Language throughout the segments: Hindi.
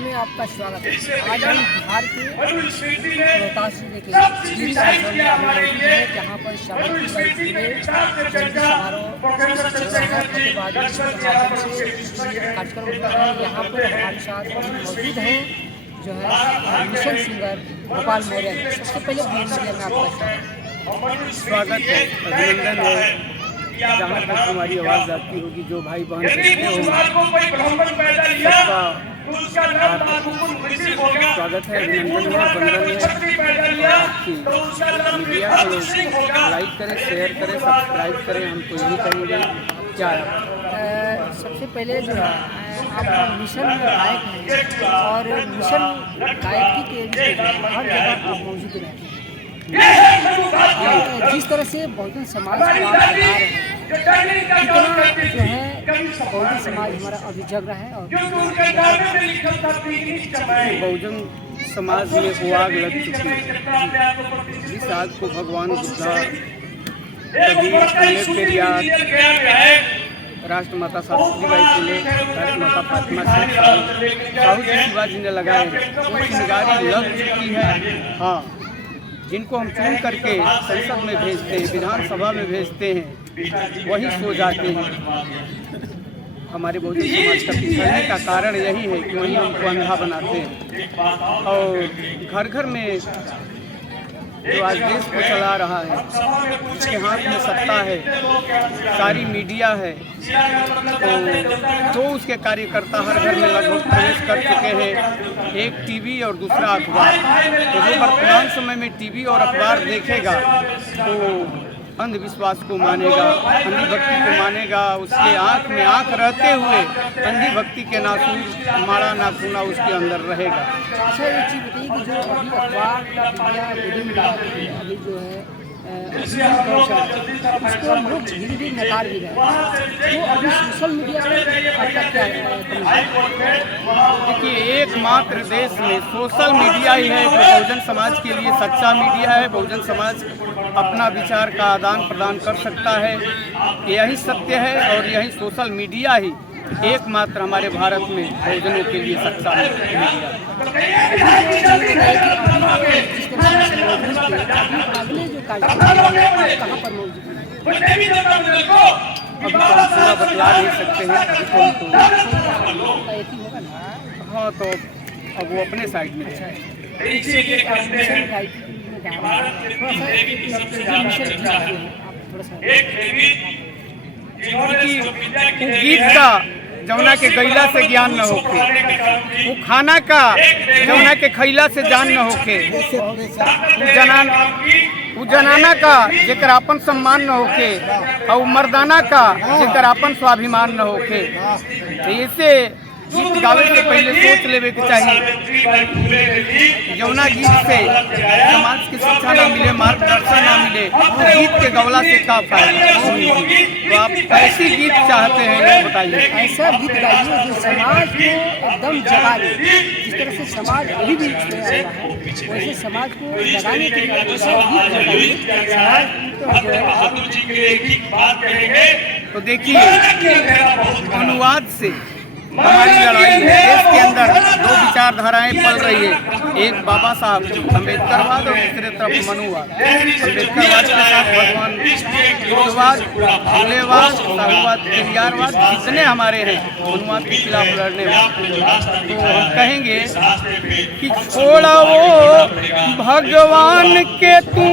में आपका स्वागत है। आज हम बिहार के रोहतास जिले के जिला है, जहाँ पर शादी समारोह कार्यक्रम होता है। यहाँ पर हमारे साथ मौजूद हैं जो है मिशन सिंगर गोपाल मौर्य। सबसे पहले में आपका स्वागत है, अभिनंदन है। जहाँ तक हमारी आवाज़ जाती होगी, जो भाई बहन सबका स्वागत है, अभिनंदन है, वंदन है। आपकी मीडिया को लाइक करें, शेयर करें, सब्सक्राइब करें, हम तो यही करेंगे। क्या सबसे पहले जो है आप मिशन गायक हैं और मिशन गायकी के हर जगह आप मौजूद रहते हैं। जिस तरह से बहुजन समाज को आप बना रहे हैं, कितना जो है बहुजन समाज हमारा अभी जग रहा है। और बहुजन समाज में वो आग लग चुकी है जिस आग को भगवान बुद्धा, कबीर, पेरियार, राष्ट्रमाता सावित्रीबाई फुले, राष्ट्रमाता फातिमा साहू शिवाजी ने लगाए हैं। वो चिंगारी लग चुकी है। हाँ, जिनको हम चुन करके संसद में भेजते हैं, विधानसभा में भेजते हैं, वही सो जाते हैं। हमारे बहुजन समाज का पिछड़ने का कारण यही है कि वही हमको अंधा बनाते हैं। और घर घर में जो आज देश को चला रहा है, जिसके हाथ में सत्ता है, सारी मीडिया है, तो उसके कार्यकर्ता हर घर में लगभग प्रवेश कर चुके हैं। एक टीवी और दूसरा अखबार। तो जो वर्तमान समय में टीवी और अखबार देखेगा तो अंधविश्वास को मानेगा, अंधी भक्ति को मानेगा। उसके आँख में आँख रहते हुए अंधी भक्ति के नासूर, माड़ा नाखूना उसके अंदर रहेगा। अच्छा, एक चीज़ बताइए कि जो अभी अखबार अभी जो है उसको लोग धीरे धीरे नकार भी रहे हैं, तो अभी सोशल मीडिया में आपका क्या देखिए, एकमात्र देश में सोशल मीडिया ही है जो बहुजन समाज के लिए सच्चा मीडिया है। बहुजन समाज अपना विचार का आदान प्रदान कर सकता है, यही सत्य है। और यही सोशल मीडिया ही एकमात्र हमारे भारत में बहुजनों के लिए सच्चा मीडिया है। अगले जो कार्यक्रम कहाँ पर मौजूद है? अभी तो हम पूरा बतला नहीं सकते हैं। हाँ, तो अब वो अपने साइड में है। गीत का जौना के गैला से ज्ञान न होके, वो खाना का जौना के खैला से जान न होके, वो जनाना का जेकर अपन सम्मान न होके, और मर्दाना का जेकर अपन स्वाभिमान न होके। ऐसे गीत गावे से पहले सोच लेवे के चाहिए। जौना गीत से समाज की शिक्षा ना मिले, मार्गदर्शन ना मिले, गीत के गवला से का फायदा। तो आप कैसी गीत चाहते हैं ये बताइए। ऐसा गीत गाइए जो समाज को एकदम जगा दे। जिस तरह से समाज अभी भी पिछड़े हुआ है, वैसे समाज को जगाने के लिए ऐसा गीत गाइए समाज तो देखिए, अनुवाद से हमारी लड़ाई है। देश के अंदर दो विचारधाराएं पल रही है, एक बाबा साहब अम्बेडकरवाद और दूसरे तरफ मनुवाद। अम्बेडकरवाद के साथ भगवान बुद्धवाद, फुलेवाद, साहूवाद, पेरियारवाद जितने हमारे हैं, मनुवाद के खिलाफ लड़ने वाले। तो हम कहेंगे कि छोड़ा वो भगवान के तू,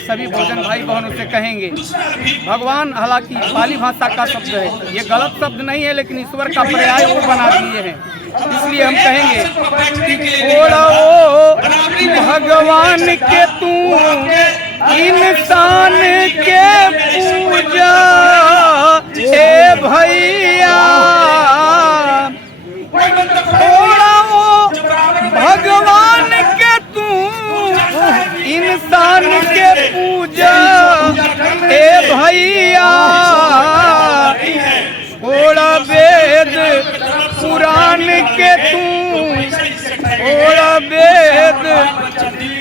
सभी भोजन भाई बहनों से कहेंगे। भगवान हालांकि पाली भाषा का शब्द है, ये गलत शब्द नहीं है, लेकिन ईश्वर का पर्याय वो बना दिए हैं। इसलिए हम कहेंगे कि छोड़ो भगवान के तू, इंसान के पूजा हे भैया। छोड़ो भगवान के तू, इंसान के पूजा हे भैया। थोड़ा वेद पुराण के तू, थोड़ा वेद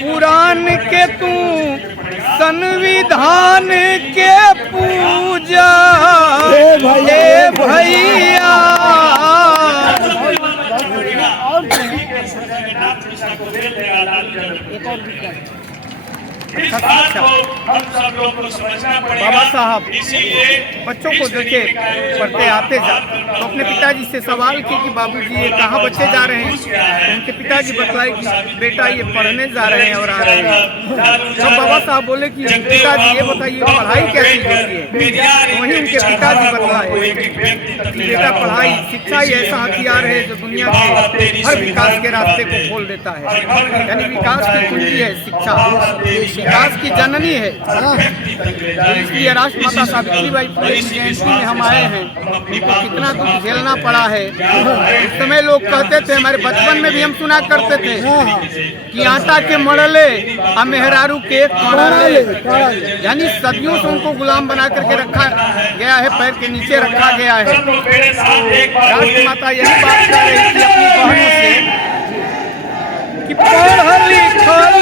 पुराण के तू, संविधान के पूजा हे भैया। और भी क्या है? अच्छा शिक्षा बाबा साहब बच्चों को देखे पढ़ते आते जा तो अपने पिताजी से सवाल किए कि बाबूजी ये कहाँ बच्चे जा रहे हैं। तो उनके पिताजी बतलाए कि बेटा ये पढ़ने जा रहे हैं और आ रहे हैं। जब बाबा साहब बोले कि पिताजी ये बताइए पढ़ाई कैसी होती है, तो वहीं उनके पिताजी बतलाए कि बेटा पढ़ाई शिक्षा ही ऐसा हथियार है जो दुनिया के हर विकास के रास्ते को खोल देता है। यानी विकास की कुंजी है शिक्षा, विकास की जननी है। तो इसलिए राष्ट्रमाता सावित्रीबाई फुले की जयंती में हम आए हैं। उनको कितना कुछ झेलना पड़ा है। उस समय लोग कहते थे, हमारे बचपन में भी हम सुना करते थे कि आटा के मड़ले आ मेहरारू के कड़ले, यानी सदियों से उनको गुलाम बना करके रखा गया है, पैर के नीचे रखा गया है। राष्ट्रमाता यही बात कर रही थी अपनी बहनों से कि पढ़ लिखल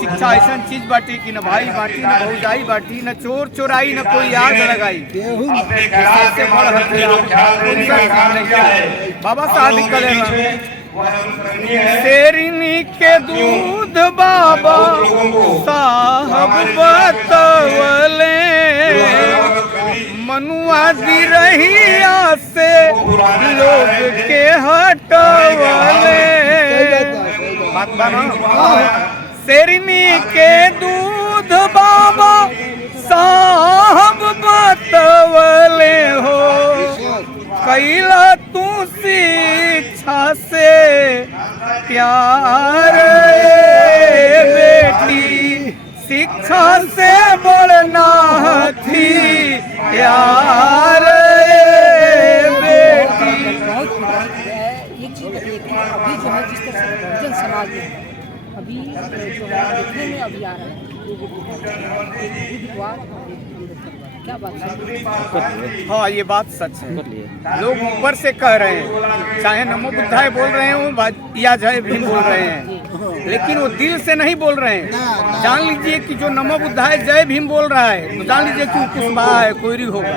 शिक्षा ऐसा चीज बाटी कि न भाई बाटी न भौजाई बाटी न चोर चोराई न कोई आग लगाई। बाबा साहब कले शेरनी के दूध बाबा साहब बतवले मनुआ दी रहिया से लोग के हटवले। बात बना शेरनी के दूध बाबा साहब बतवले हो, कैला तू शिक्षा से प्यार बेटी, शिक्षा से बढ़ना थी प्यार बेटी। एक चीज अभी जो है जिस तरह से बहुजन समाज में अभी जो है देखने में अभी आ रहा है क्या बात है? हाँ ये बात सच है। लोग ऊपर से कह रहे हैं, चाहे नमो बुद्धाय बोल रहे हो या जय भीम बोल रहे हैं, लेकिन वो दिल से नहीं बोल रहे हैं। जान लीजिए कि जो नमो बुद्धाय जय भीम बोल रहा है तो जान लीजिए कि कुशवाहा है, कोयरी होगा।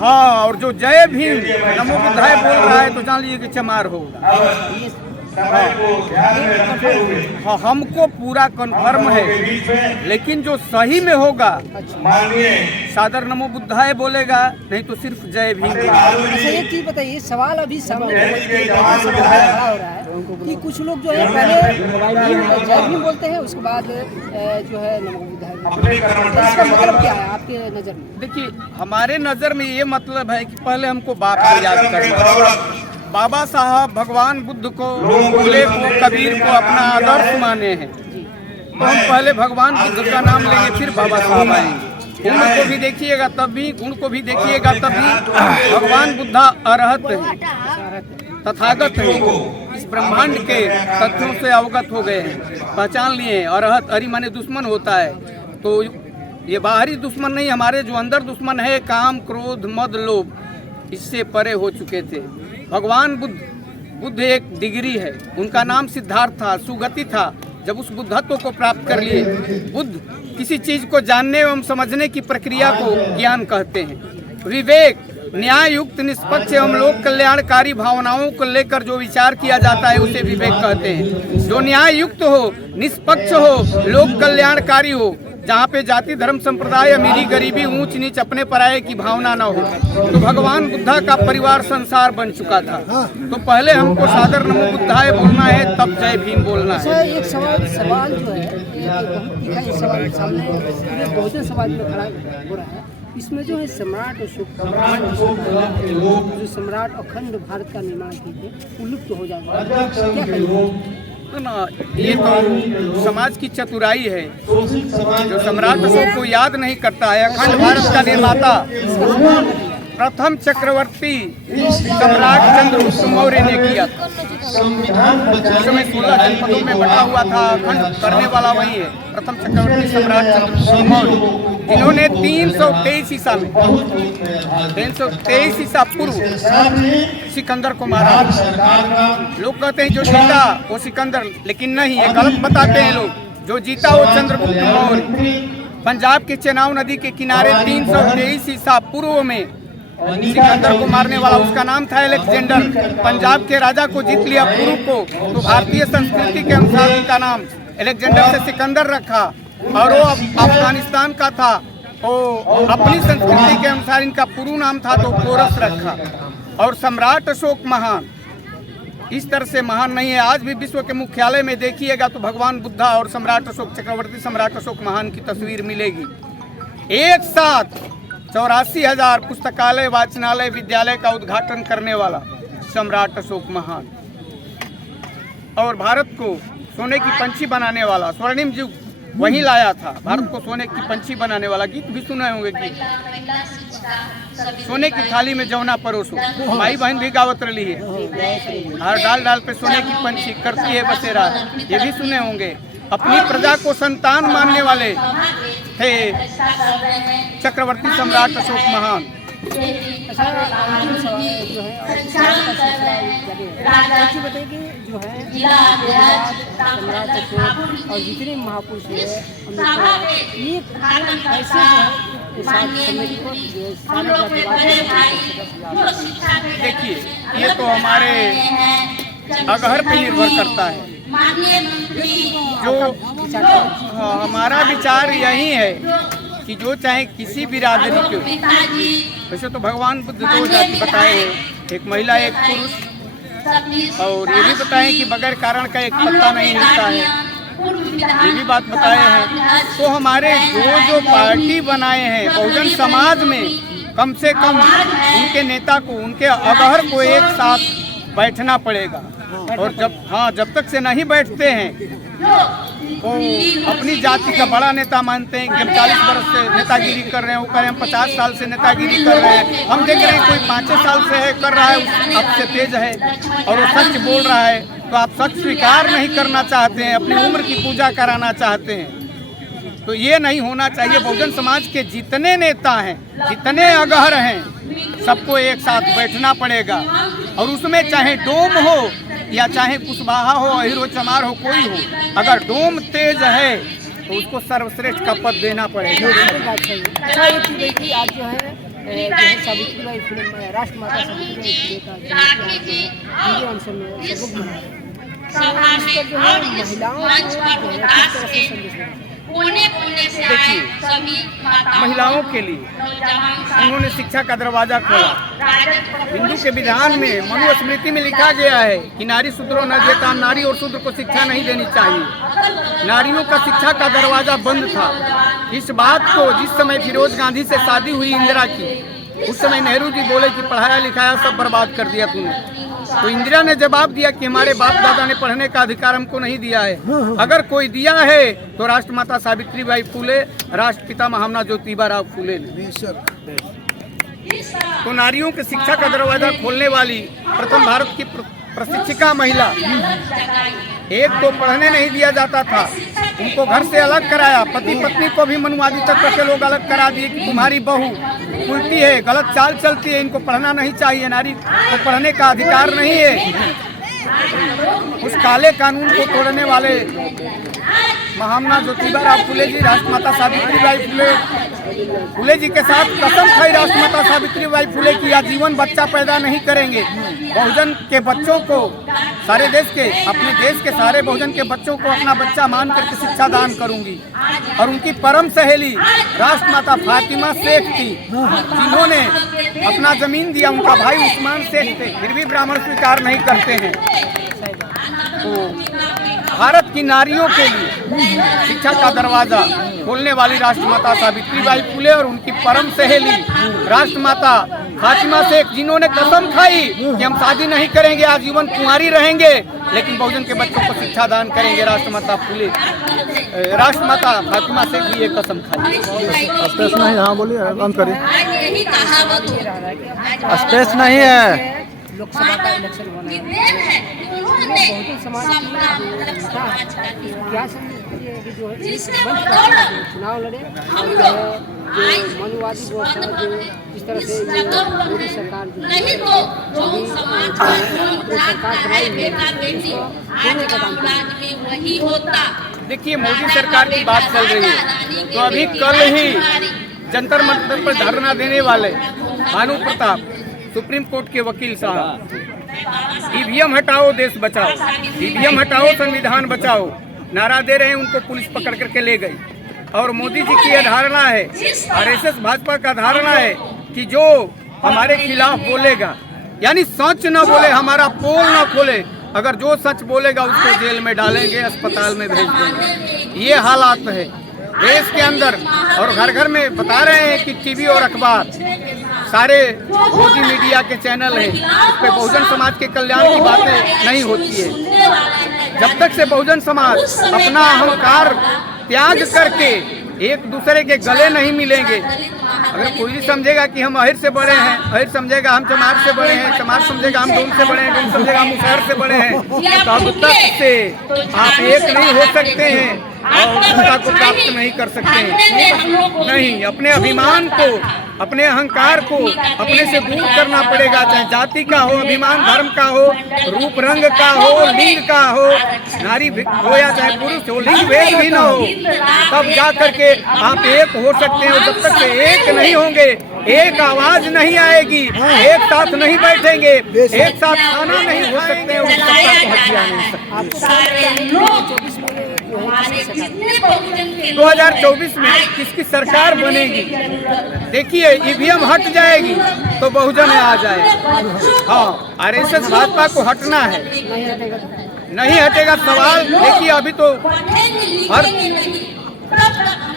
हाँ, और जो जय भीम नमो बुद्धाय बोल रहा है तो जान लीजिए कि चमार होगा। हाँ, हमको पूरा कन्फर्म है, लेकिन जो सही में होगा सादर नमो बुद्धाय बोलेगा, नहीं तो सिर्फ जय भीम। अच्छा एक चीज बताइए, सवाल अभी सामने खड़ा हो रहा है कि कुछ लोग जो है पहले जय भीम बोलते हैं, उसके बाद जो है नमो बुद्धाय। इसका मतलब क्या है आपके नज़र में? देखिए, हमारे नज़र में ये मतलब है कि पहले हमको बाप को याद करना। बाबा साहब भगवान बुद्ध को, फुले को, कबीर को अपना आदर्श माने हैं, तो हम पहले भगवान बुद्ध का नाम लेंगे, फिर बाबा साहब आएंगे। गुण को भी देखिएगा तब भी, गुण को भी देखिएगा तब भी भगवान बुद्धा अरहत है, तथागत है, इस ब्रह्मांड के तथ्यों से अवगत हो गए हैं, पहचान लिए हैं। अरहत अरि माने दुश्मन होता है, तो ये बाहरी दुश्मन नहीं, हमारे जो अंदर दुश्मन है काम क्रोध मद लोभ, इससे परे हो चुके थे। भगवान बुद्ध एक डिग्री है, उनका नाम सिद्धार्थ था, सुगति था। जब उस बुद्धत्व को प्राप्त कर लिए, बुद्ध किसी चीज को जानने एवं समझने की प्रक्रिया को ज्ञान कहते हैं। विवेक, न्याय युक्त, निष्पक्ष एवं लोक कल्याणकारी भावनाओं को लेकर जो विचार किया जाता है उसे विवेक कहते हैं। जो न्याय युक्त हो, निष्पक्ष हो, लोक कल्याणकारी हो, जहाँ पे जाति धर्म संप्रदाय अमीरी गरीबी ऊंच नीच अपने पराये की भावना न हो। तो भगवान बुद्धा का परिवार संसार बन चुका था। तो पहले हमको सादर नमो बुद्धाय बोलना है, तब जय भीम बोलना है। एक सवाल जो है बहुत दिखाई सवाल सामने पूरे बहुजन समाज में खड़ा हो रहा है। इसमें जो है सम्राट अशोक जो सम्राट अखंड भारत का निर्माण किए थे वो लुप्त हो जाएगा, क्या कहेंगे? तो ना, ये तो समाज की चतुराई है। जो सम्राट अशोक को याद नहीं करता है, अखंड भारत का निर्माता प्रथम चक्रवर्ती सम्राट चंद्रगुप्त मौर्य ने किया था। उस समय 16 जनपदों में बटा हुआ था, अखंड करने वाला वही है, प्रथम चक्रवर्ती सम्राट चंद्रगुप्त मौर्य, जिन्होंने 323 ईसा में 323 ईसा पूर्व सिकंदर को मारा। लोग कहते हैं जो जीता वो सिकंदर, लेकिन नहीं, ये गलत बताते हैं लोग। जो जीता वो चंद्रगुप्त मौर्य। पंजाब के चेनाब नदी के किनारे 323 ईसा पूर्व में सिकंदर को मारने वाला, उसका नाम था अलेक्जेंडर। पंजाब के राजा को जीत लिया पूर्व को, तो भारतीय संस्कृति के अनुसार उनका नाम अलेक्जेंडर से सिकंदर रखा। और वो अफगानिस्तान का था, वो अपनी संस्कृति के अनुसार इनका पूर्व नाम था तो पोरस रखा। और सम्राट अशोक महान इस तरह से महान नहीं है। आज भी विश्व के मुख्यालय में देखिएगा तो भगवान बुद्धा और सम्राट अशोक, चक्रवर्ती सम्राट अशोक महान की तस्वीर मिलेगी। एक साथ 84,000 पुस्तकालय, वाचनालय, विद्यालय का उद्घाटन करने वाला सम्राट अशोक महान, और भारत को सोने की पंछी बनाने वाला, स्वर्णिम युग वहीं लाया था। भारत को सोने की पंछी बनाने वाला, गीत भी सुने होंगे कि सोने की थाली में जौना परोसो, भाई बहन भी गावत रही है, हर डाल डाल पे सोने की पंछी करती है बसेरा, ये भी सुने होंगे। अपनी प्रजा को संतान मानने वाले थे चक्रवर्ती सम्राट अशोक महान। बताइए जो है सम्राट अशोक और जितने महापुरुष हैं ये देखिए, ये तो हमारे अगहर पे निर्भर करता है। जो हमारा विचार यही है कि जो चाहे किसी बिरादरी के, वैसे तो भगवान बुद्ध 2 जाति बताए हैं, एक महिला एक पुरुष, और ये भी बताए कि बगैर कारण का एक पत्ता नहीं हिलता है, ये भी बात बताए हैं। तो हमारे जो पार्टी बनाए हैं बहुजन समाज में, कम से कम उनके नेता को, उनके अगहर को एक साथ बैठना पड़ेगा। और जब तक से नहीं बैठते हैं वो अपनी जाति का बड़ा नेता मानते हैं कि हम 40 वर्ष से नेतागिरी कर रहे हैं, वो कह रहे हैं हम 50 साल से नेतागिरी कर रहे हैं। हम देख रहे हैं कोई 5 साल से है कर रहा है, आपसे तेज है और वो सच बोल रहा है, तो आप सच स्वीकार नहीं करना चाहते हैं, अपनी उम्र की पूजा कराना चाहते हैं। तो ये नहीं होना चाहिए। बहुजन समाज के जितने नेता हैं, जितने अगहर हैं, सबको एक साथ बैठना पड़ेगा। और उसमें चाहे डोम हो या चाहे कुशवाहा हो, अहिर हो, चमार हो, कोई हो, अगर डोम तेज है तो उसको सर्वश्रेष्ठ का पद देना पड़ेगा। आज जो है सावित्रीबाई फुले, राष्ट्रमाता सावित्रीबाई फुले का देखिए, महिलाओं के लिए उन्होंने शिक्षा का दरवाजा खोला। हिंदू के विधान में, मनुस्मृति में लिखा गया है कि नारी शूद्रो न जेता, नारी और शूद्र को शिक्षा नहीं देनी चाहिए। नारियों का शिक्षा का दरवाजा बंद था। इस बात को जिस समय फिरोज गांधी से शादी हुई इंदिरा की, उस समय नेहरू जी बोले कि पढ़ाया लिखाया सब बर्बाद कर दिया तूने। तो इंदिरा ने जवाब दिया कि हमारे बाप दादा ने पढ़ने का अधिकार हमको नहीं दिया है, अगर कोई दिया है तो राष्ट्रमाता सावित्रीबाई फुले, राष्ट्रपिता महामना ज्योतिबा राव फुले ने। तो नारियों के शिक्षा का दरवाजा खोलने वाली प्रथम भारत की प्रशिक्षिका महिला। एक तो पढ़ने नहीं दिया जाता था, उनको घर से अलग कराया। पति पत्नी को भी मनुवादी तत्व के लोग अलग करा दिए कि तुम्हारी बहू उल्टी है, गलत चाल चलती है, इनको पढ़ना नहीं चाहिए, नारी को पढ़ने का अधिकार नहीं है। उस काले कानून को तोड़ने वाले महामना ज्योतिबा राव फुले जी, राष्ट्रमाता सावित्रीबाई फुले जी के साथ कसम खाई राष्ट्रमाता सावित्रीबाई फुले की आजीवन बच्चा पैदा नहीं करेंगे, बहुजन के बच्चों को सारे देश के, अपने देश के सारे बहुजन के बच्चों को अपना बच्चा मान करके शिक्षा दान करूंगी। और उनकी परम सहेली राष्ट्रमाता फातिमा शेख थी, जिन्होंने अपना जमीन दिया। उनका भाई उस्मान शेख थे, फिर भी ब्राह्मण स्वीकार नहीं करते हैं। तो भारत की नारियों के लिए शिक्षा का दरवाजा खोलने वाली राष्ट्रमाता सावित्रीबाई फुले और उनकी परम सहेली राष्ट्रमाता फातिमा शेख, जिन्होंने कसम खाई कि हम शादी नहीं करेंगे, आजीवन कुंवारी रहेंगे, लेकिन बहुजन के बच्चों को शिक्षा दान करेंगे। राष्ट्रमाता फुले, राष्ट्रमाता फातिमा शेख भी ये कसम खाई। स्पेस नहीं, हाँ बोलिए, बंद करिए। स्पेस नहीं है। लोकसभा का इलेक्शन होना है, बहुजन समाज की क्या जो है चुनाव लड़े और जो मनुवादी जो इस तरह से मोदी सरकार देखिए, मोदी सरकार की बात चल रही है, तो अभी कल ही जंतर मंतर पर धरना देने वाले भानु प्रताप, सुप्रीम कोर्ट के वकील साहब, ईवीएम हटाओ देश बचाओ, ईवीएम हटाओ संविधान बचाओ नारा दे रहे हैं। उनको पुलिस पकड़ करके ले गई। और मोदी जी की यह धारणा है, आरएसएस भाजपा का धारणा है कि जो हमारे खिलाफ बोलेगा, यानी सच न बोले, हमारा पोल न खोले, अगर जो सच बोलेगा उसको जेल में डालेंगे, अस्पताल में भेज देंगे। ये हालात है देश के अंदर। और घर घर में बता रहे हैं कि टीवी और अखबार, सारे मोदी मीडिया के चैनल हैं, उस पर बहुजन समाज के कल्याण की बातें नहीं होती है। जब तक से बहुजन समाज अपना अहंकार त्याग करके एक दूसरे के गले नहीं मिलेंगे, अगर कोई समझेगा कि हम अहिर से बड़े हैं, अहिर समझेगा हम चमार से बड़े हैं, चमार समझेगा हम डोम से बड़े हैं, डोम समझेगा हम मुसहर से बड़े हैं, तब तक से आप एक नहीं हो सकते हैं और सत्ता को प्राप्त नहीं कर सकते हैं। नहीं, अपने अभिमान को, अपने अहंकार को अपने से दूर करना पड़ेगा, चाहे जाति का हो, अभिमान धर्म का हो, रूप रंग का हो, लिंग का हो, नारी हो या चाहे पुरुष हो, लिंग भेद भी न हो, तब जा करके आप एक हो सकते हैं। और जब तक से एक नहीं होंगे, एक आवाज नहीं आएगी, एक साथ नहीं बैठेंगे, एक साथ खाना नहीं हो सकते हैं, उस सत्ता को हथिया नहीं सकते। 2024 में किसकी सरकार बनेगी? देखिए, ईवीएम हट जाएगी तो बहुजन आ जाएगा। हाँ, आरएसएस भाजपा को हटना है, नहीं हटेगा। सवाल देखिए, अभी तो हर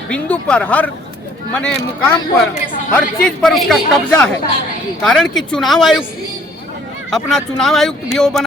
बिंदु पर, हर माने मुकाम पर, हर चीज पर उसका कब्जा है। कारण कि चुनाव आयुक्त, अपना चुनाव आयुक्त भी वो बना